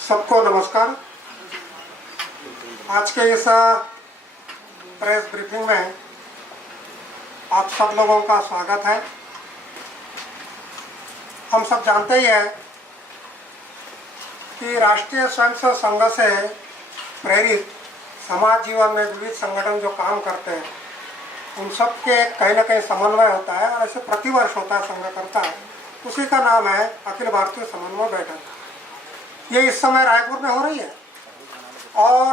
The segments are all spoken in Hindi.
सबको नमस्कार। आज के इस प्रेस ब्रीफिंग में आप सब लोगों का स्वागत है। हम सब जानते ही हैं कि राष्ट्रीय स्वयंसेवक संघ से प्रेरित समाज जीवन में विविध संगठन जो काम करते हैं उन सब के कहीं ना कहीं समन्वय होता है और ऐसे प्रतिवर्ष होता है, संघ करता है। उसी का नाम है अखिल भारतीय समन्वय बैठक। ये इस समय रायपुर में हो रही है और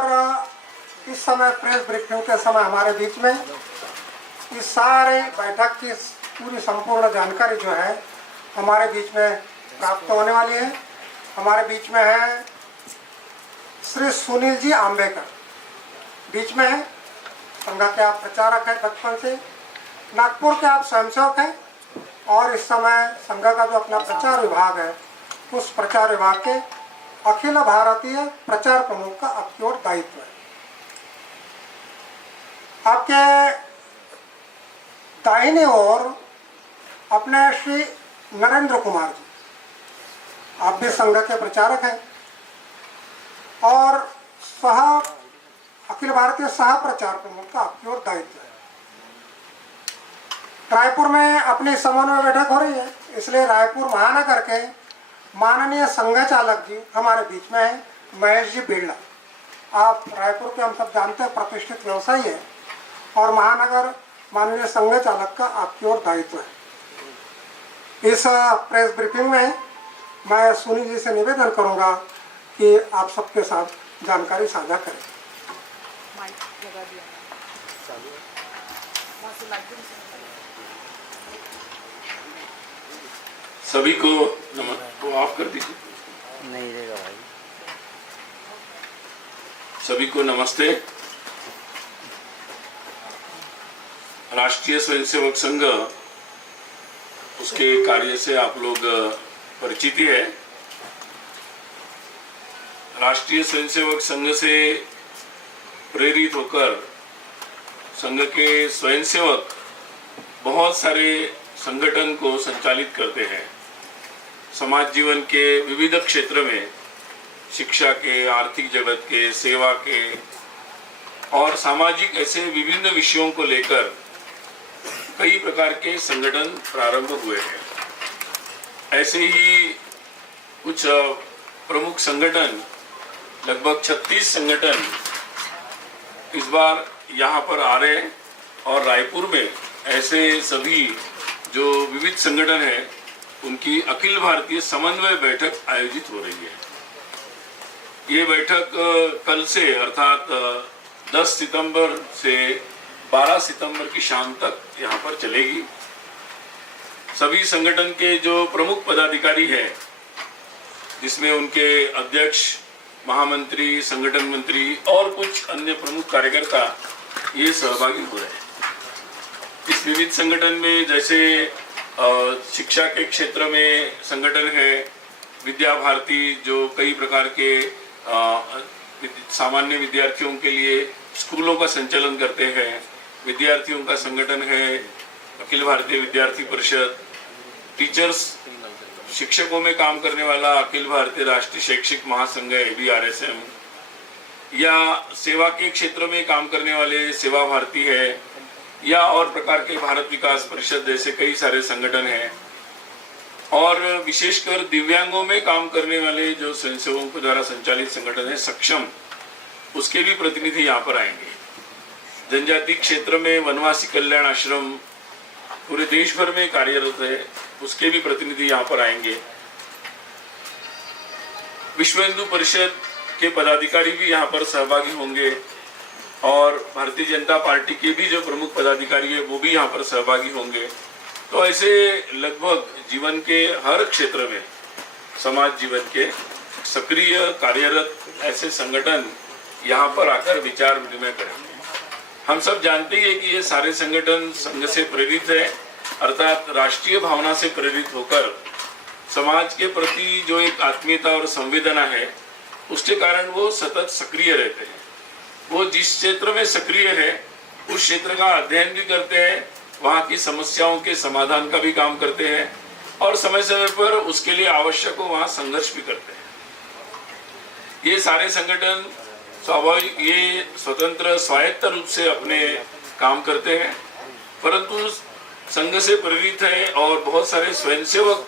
इस समय प्रेस ब्रीफिंग के समय हमारे बीच में इस सारे बैठक की पूरी संपूर्ण जानकारी जो है हमारे बीच में प्राप्त होने वाली है। हमारे बीच में है श्री सुनील जी आंबेकर, बीच में है संघ के आप प्रचारक हैं बचपन से, नागपुर के आप स्वयंसेवक हैं और इस समय संघ का जो अपना प्रचार विभाग है उस प्रचार विभाग के अखिल भारतीय प्रचार प्रमुख का आपकी ओर दायित्व है। आपके दाहिने ओर अपने श्री नरेंद्र कुमार जी, आप भी संघ के प्रचारक हैं और अखिल भारतीय सह प्रचार प्रमुख का आपकी ओर दायित्व है। रायपुर में अपनी समन्वय बैठक हो रही है, इसलिए रायपुर महानगर के माननीय संघ चालक जी हमारे बीच में है, महेश जी बिरला। आप रायपुर के हम सब जानते हैं प्रतिष्ठित व्यवसायी है और महानगर माननीय संघ चालक का आपकी ओर दायित्व है। इस प्रेस ब्रीफिंग में मैं सुनील जी से निवेदन करूंगा कि आप सबके साथ जानकारी साझा करें। सभी को वो ऑफ कर दीजिए। नहीं रहेगा भाई। सभी को नमस्ते। राष्ट्रीय स्वयंसेवक संघ, उसके कार्य से आप लोग परिचित ही है। राष्ट्रीय स्वयंसेवक संघ से प्रेरित होकर संघ के स्वयंसेवक बहुत सारे संगठन को संचालित करते हैं। समाज जीवन के विविध क्षेत्र में, शिक्षा के, आर्थिक जगत के, सेवा के और सामाजिक ऐसे विभिन्न विषयों को लेकर कई प्रकार के संगठन प्रारंभ हुए हैं। ऐसे ही कुछ प्रमुख संगठन, लगभग 36 संगठन इस बार यहाँ पर आ रहे हैं और रायपुर में ऐसे सभी जो विविध संगठन हैं उनकी अखिल भारतीय समन्वय बैठक आयोजित हो रही है। ये बैठक कल से अर्थात 10 सितंबर से 12 सितंबर की शाम तक यहाँ पर चलेगी। सभी संगठन के जो प्रमुख पदाधिकारी हैं, जिसमें उनके अध्यक्ष, महामंत्री, संगठन मंत्री और कुछ अन्य प्रमुख कार्यकर्ता ये सहभागी हो रहे हैं। इस विविध संगठन में जैसे शिक्षा के क्षेत्र में संगठन है विद्या भारती, जो कई प्रकार के सामान्य विद्यार्थियों के लिए स्कूलों का संचालन करते हैं। विद्यार्थियों का संगठन है अखिल भारतीय विद्यार्थी परिषद। टीचर्स, शिक्षकों में काम करने वाला अखिल भारतीय राष्ट्रीय शैक्षिक महासंघ ABRSM, या सेवा के क्षेत्र में काम करने वाले सेवा भारती है, या और प्रकार के भारत विकास परिषद जैसे कई सारे संगठन हैं। और विशेषकर दिव्यांगों में काम करने वाले जो स्वयंसेवकों के द्वारा संचालित संगठन है सक्षम, उसके भी प्रतिनिधि यहाँ पर आएंगे। जनजाति क्षेत्र में वनवासी कल्याण आश्रम पूरे देश भर में कार्यरत है, उसके भी प्रतिनिधि यहाँ पर आएंगे। विश्व हिंदू परिषद के पदाधिकारी भी यहाँ पर सहभागी होंगे और भारतीय जनता पार्टी के भी जो प्रमुख पदाधिकारी है वो भी यहाँ पर सहभागी होंगे। तो ऐसे लगभग जीवन के हर क्षेत्र में, समाज जीवन के सक्रिय कार्यरत ऐसे संगठन यहाँ पर आकर विचार विनिमय करेंगे। हम सब जानते ही हैं कि ये सारे संगठन संघ से प्रेरित है, अर्थात राष्ट्रीय भावना से प्रेरित होकर समाज के प्रति जो एक आत्मीयता और संवेदना है उसके कारण वो सतत सक्रिय रहते हैं। वो जिस क्षेत्र में सक्रिय है उस क्षेत्र का अध्ययन भी करते हैं वहाँ की समस्याओं के समाधान का भी काम करते हैं और समय समय पर उसके लिए आवश्यक हो वहाँ संघर्ष भी करते हैं। ये सारे संगठन स्वाभाविक ये स्वतंत्र स्वायत्त रूप से अपने काम करते हैं, परंतु संघ से प्रेरित है और बहुत सारे स्वयंसेवक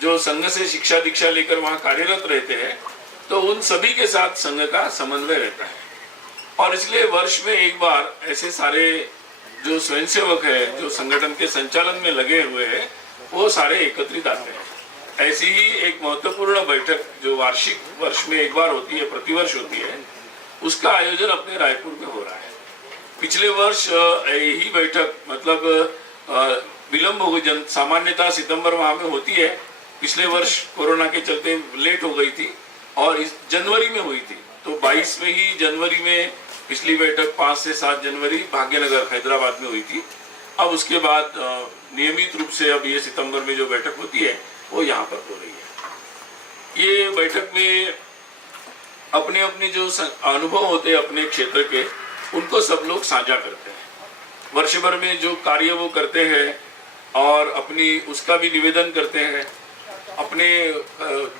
जो संघ से शिक्षा दीक्षा लेकर वहाँ कार्यरत रहते हैं, तो उन सभी के साथ संघ का समन्वय रहता है। और इसलिए वर्ष में एक बार ऐसे सारे जो स्वयंसेवक है जो संगठन के संचालन में लगे हुए हैं वो सारे एकत्रित आते हैं। ऐसी ही एक महत्वपूर्ण बैठक जो वार्षिक वर्ष में एक बार होती है, प्रतिवर्ष होती है, उसका आयोजन अपने रायपुर में हो रहा है। पिछले वर्ष यही बैठक मतलब विलंब हो गई, सामान्यतः सितंबर माह में होती है, पिछले वर्ष कोरोना के चलते लेट हो गई थी और इस जनवरी में हुई थी। तो 22 में ही जनवरी में पिछली बैठक 5 से 7 जनवरी भाग्यनगर हैदराबाद में हुई थी। अब उसके बाद नियमित रूप से अब ये सितंबर में जो बैठक होती है वो यहाँ पर हो रही है। ये बैठक में अपने अपने जो अनुभव होते हैं अपने क्षेत्र के, उनको सब लोग साझा करते हैं। वर्ष भर में जो कार्य वो करते हैं और अपनी उसका भी निवेदन करते हैं, अपने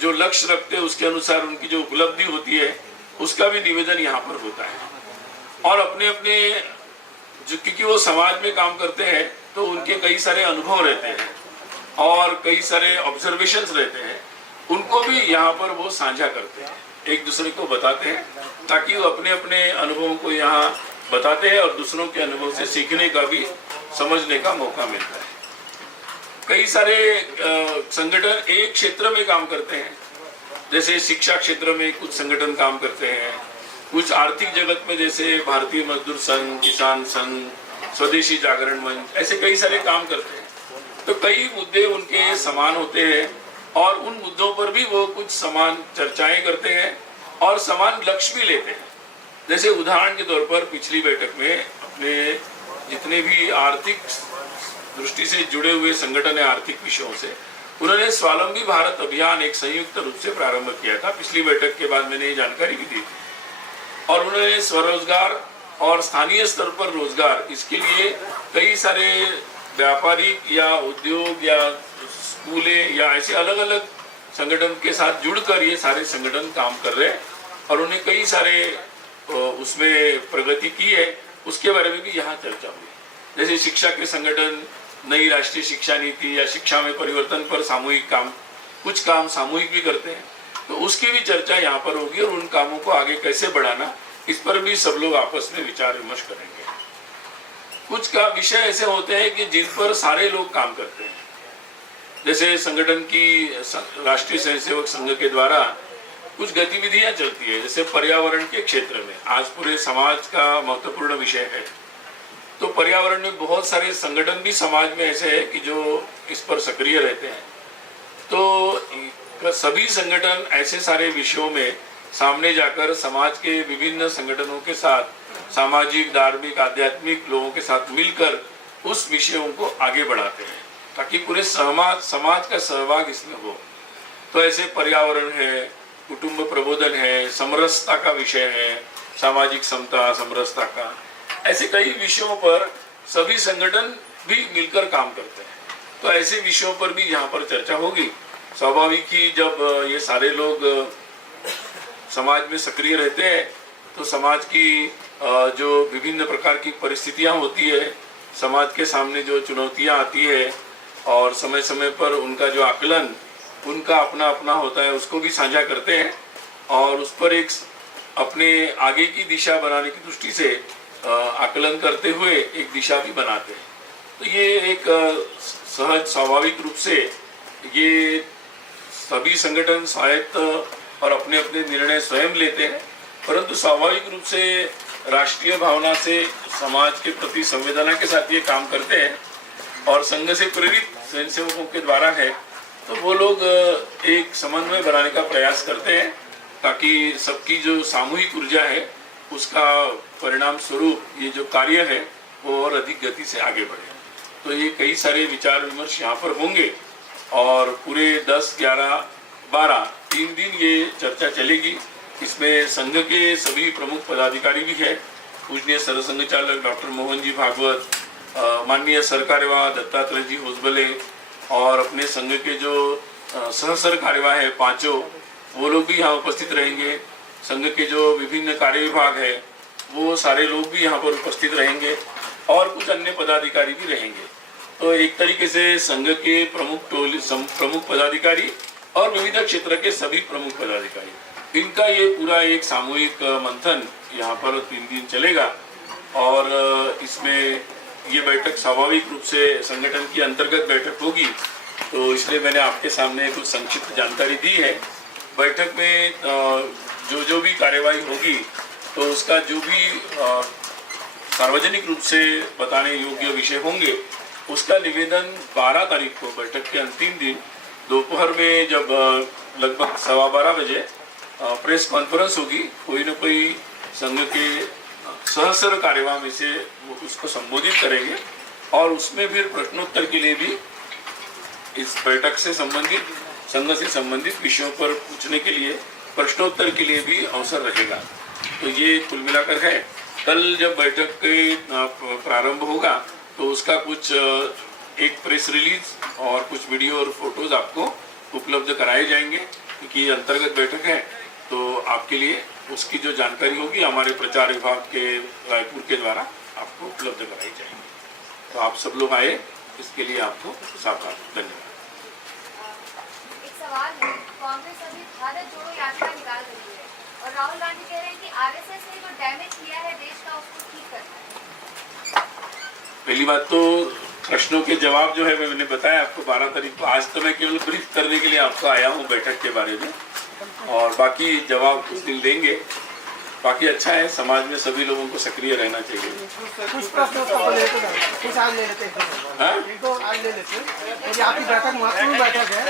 जो लक्ष्य रखते हैं उसके अनुसार उनकी जो उपलब्धि होती है उसका भी निवेदन यहाँ पर होता है। और अपने अपने जो क्योंकि वो समाज में काम करते हैं तो उनके कई सारे अनुभव रहते हैं और कई सारे ऑब्जर्वेशंस रहते हैं, उनको भी यहाँ पर वो साझा करते हैं, एक दूसरे को बताते हैं, ताकि वो अपने अपने अनुभवों को यहाँ बताते हैं और दूसरों के अनुभव से सीखने का भी समझने का मौका मिलता है। कई सारे संगठन एक क्षेत्र में काम करते हैं, जैसे शिक्षा क्षेत्र में कुछ संगठन काम करते हैं, कुछ आर्थिक जगत में जैसे भारतीय मजदूर संघ, किसान संघ, स्वदेशी जागरण मंच, ऐसे कई सारे काम करते हैं। तो कई मुद्दे उनके समान होते हैं और उन मुद्दों पर भी वो कुछ समान चर्चाएं करते हैं और समान लक्ष्य भी लेते हैं। जैसे उदाहरण के तौर पर पिछली बैठक में अपने जितने भी आर्थिक दृष्टि से जुड़े हुए संगठन है आर्थिक विषयों से, उन्होंने स्वावलंबी भारत अभियान एक संयुक्त रूप से प्रारंभ किया था। पिछली बैठक के बाद मैंने ये जानकारी भी दी थी और उन्होंने स्वरोजगार और स्थानीय स्तर पर रोजगार, इसके लिए कई सारे व्यापारिक या उद्योग या स्कूले या ऐसे अलग अलग संगठन के साथ जुड़कर ये सारे संगठन काम कर रहे हैं और उन्हें कई सारे उसमें प्रगति की है, उसके बारे में भी यहाँ चर्चा हुई। जैसे शिक्षा के संगठन नई राष्ट्रीय शिक्षा नीति या शिक्षा में परिवर्तन पर सामूहिक काम, कुछ काम सामूहिक भी करते हैं, तो उसकी भी चर्चा यहाँ पर होगी और उन कामों को आगे कैसे बढ़ाना, इस पर भी सब लोग आपस में विचार विमर्श करेंगे। कुछ का विषय ऐसे होते हैं कि जिन पर सारे लोग काम करते हैं, जैसे संगठन की राष्ट्रीय स्वयंसेवक संघ के द्वारा कुछ गतिविधियां चलती है, जैसे पर्यावरण के क्षेत्र में आज पूरे समाज का महत्वपूर्ण विषय है। तो पर्यावरण में बहुत सारे संगठन भी समाज में ऐसे है कि जो इस पर सक्रिय रहते हैं। तो सभी संगठन ऐसे सारे विषयों में सामने जाकर समाज के विभिन्न संगठनों के साथ, सामाजिक, धार्मिक, आध्यात्मिक लोगों के साथ मिलकर उस विषयों को आगे बढ़ाते हैं ताकि पूरे समाज का सहभाग इसमें हो। तो ऐसे पर्यावरण है, कुटुंब प्रबोधन है, समरसता का विषय है, सामाजिक समता, समरसता का, ऐसे कई विषयों पर सभी संगठन भी मिलकर काम करते हैं। तो ऐसे विषयों पर भी यहाँ पर चर्चा होगी। स्वाभाविक ही जब ये सारे लोग समाज में सक्रिय रहते हैं तो समाज की जो विभिन्न प्रकार की परिस्थितियाँ होती है, समाज के सामने जो चुनौतियाँ आती है और समय समय पर उनका जो आकलन उनका अपना अपना होता है, उसको भी साझा करते हैं और उस पर एक अपने आगे की दिशा बनाने की दृष्टि से आकलन करते हुए एक दिशा भी बनाते हैं। तो ये एक सहज स्वाभाविक रूप से ये सभी संगठन स्वायत्त और अपने अपने निर्णय स्वयं लेते हैं, परंतु स्वाभाविक रूप से राष्ट्रीय भावना से समाज के प्रति संवेदना के साथ ये काम करते हैं और संघ से प्रेरित स्वयंसेवकों के द्वारा है। तो वो लोग एक समन्वय बनाने का प्रयास करते हैं ताकि सबकी जो सामूहिक ऊर्जा है उसका परिणाम स्वरूप ये जो कार्य है वो और अधिक गति से आगे बढ़े। तो ये कई सारे विचार विमर्श यहाँ पर होंगे और पूरे 10, 11, 12 3 दिन ये चर्चा चलेगी। इसमें संघ के सभी प्रमुख पदाधिकारी भी हैं, पूजनीय सरसंघ चालक डॉक्टर मोहन जी भागवत, माननीय सरकार्यवाह दत्तात्रेय जी होसबले और अपने संघ के जो सह सरकार्यवाह है पांचों, वो लोग भी यहाँ उपस्थित रहेंगे। संघ के जो विभिन्न कार्य विभाग है वो सारे लोग भी यहाँ पर उपस्थित रहेंगे और कुछ अन्य पदाधिकारी भी रहेंगे। तो एक तरीके से संघ के प्रमुख पदाधिकारी और विविध क्षेत्र के सभी प्रमुख पदाधिकारी, इनका ये पूरा एक सामूहिक मंथन यहाँ पर 3 दिन चलेगा। और इसमें ये बैठक स्वाभाविक रूप से संगठन की अंतर्गत बैठक होगी, तो इसलिए मैंने आपके सामने कुछ संक्षिप्त जानकारी दी है। बैठक में जो भी कार्यवाही होगी तो उसका जो भी सार्वजनिक रूप से बताने योग्य विषय होंगे उसका निवेदन 12 तारीख को बैठक के अंतिम दिन दोपहर में जब लगभग 12:15 बजे प्रेस कॉन्फ्रेंस होगी, कोई न कोई संघ के सहस्र कार्यवाह में से वो उसको संबोधित करेंगे और उसमें फिर प्रश्नोत्तर के लिए भी इस बैठक से संबंधित संघ से संबंधित विषयों पर पूछने के लिए प्रश्नोत्तर के लिए भी अवसर रहेगा। तो ये कुल मिलाकर है। कल जब बैठक के प्रारंभ होगा तो उसका कुछ एक प्रेस रिलीज और कुछ वीडियो और फोटोज आपको उपलब्ध कराए जाएंगे, क्योंकि ये अंतर्गत बैठक है तो आपके लिए उसकी जो जानकारी होगी हमारे प्रचार विभाग के रायपुर के द्वारा आपको उपलब्ध कराई जाएगी। तो आप सब लोग आए, इसके लिए आपको साधुवाद, धन्यवाद। एक सवाल है, कांग्रेस अभी भारत जोड़ो यात्रा निकाल रही है और राहुल गांधी कह रहे हैं कि आरएसएस ने जो डैमेज किया है देश का उसको ठीक करना है। पहली बात तो प्रश्नों के जवाब जो है मैंने बताया आपको 12 तारीख को। आज तो मैं केवल ब्रीफ करने के लिए आपको आया हूँ बैठक के बारे में, और बाकी जवाब उस दिन देंगे। बाकी अच्छा है, समाज में सभी लोगों को सक्रिय रहना चाहिए। कुछ प्रश्न कुछ आज ले लेते हैं, हाँ? एक दो आज ले लेते हैं, क्योंकि आपकी बैठक महत्वपूर्ण बैठक है।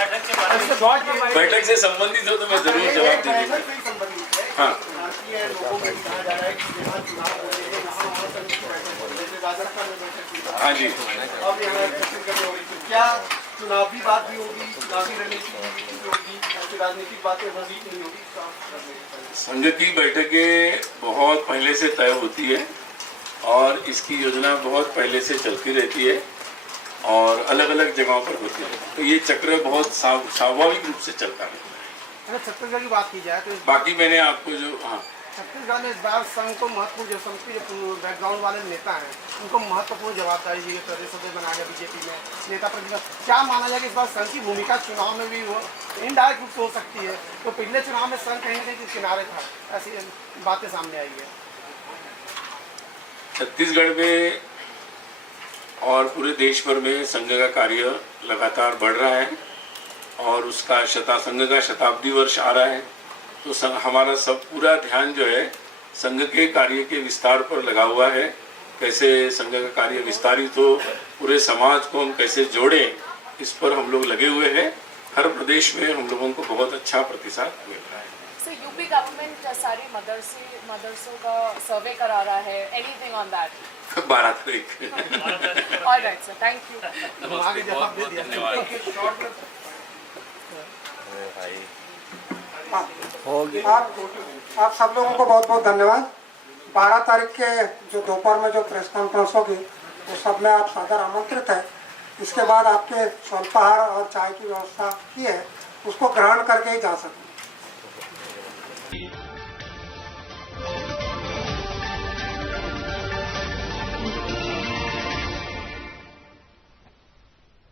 बैठक से संबंधित हो तो मैं जरूर जवाब दे दूंगा। हाँ, हाँ जी। अब यहाँ क्या चुनावी बात भी होगी, चुनावी रणनीति भी होगी, राजनीतिक बातें होगी नहीं होगी? संघ की बैठकें बहुत पहले से तय होती है और इसकी योजना बहुत पहले से चलती रहती है और अलग अलग जगहों पर होती है, तो ये चक्र बहुत स्वाभाविक रूप से चलता है। अगर छत्तीसगढ़ की बात की जाए तो बाकी मैंने आपको जो छत्तीसगढ़ में इस बार संघ को महत्वपूर्ण जो संघ के जो बैकग्राउंड वाले नेता हैं उनको महत्वपूर्ण जवाबदारी दी है, प्रदेश अध्यक्ष बनाया गया बीजेपी में नेता प्रतिपक्ष। क्या माना जाए कि इस बार संघ की भूमिका चुनाव में भी वो इनडायरेक्ट रूप से हो सकती है? तो पिछले चुनाव में संघ कहीं ना कहीं किनारे था, ऐसी बातें सामने आई है। छत्तीसगढ़ में और पूरे देश भर में संघ का कार्य लगातार बढ़ रहा है और उसका संघ का शताब्दी वर्ष आ रहा है, तो हमारा सब पूरा ध्यान जो है संघ के कार्य के विस्तार पर लगा हुआ है। कैसे संघ का कार्य विस्तारित हो, पूरे समाज को हम कैसे जोड़ें, इस पर हम लोग लगे हुए हैं। हर प्रदेश में हम लोगों को बहुत अच्छा प्रतिसाद मिल रहा है। So यूपी गवर्नमेंट सारी मदरसों का सर्वे करा रहा है, एनीथिंग ऑन दैट? 12 तारीख। Alright sir, thank you. आगे जवाब दे दिया। आप सब लोगों को बहुत बहुत धन्यवाद। 12 तारीख के जो दोपहर में जो प्रेस कॉन्फ्रेंस होगी वो सब में आप सादर आमंत्रित है। इसके बाद आपके स्वल्पाहार और चाय की व्यवस्था की है, उसको ग्रहण करके ही जा सकते हैं।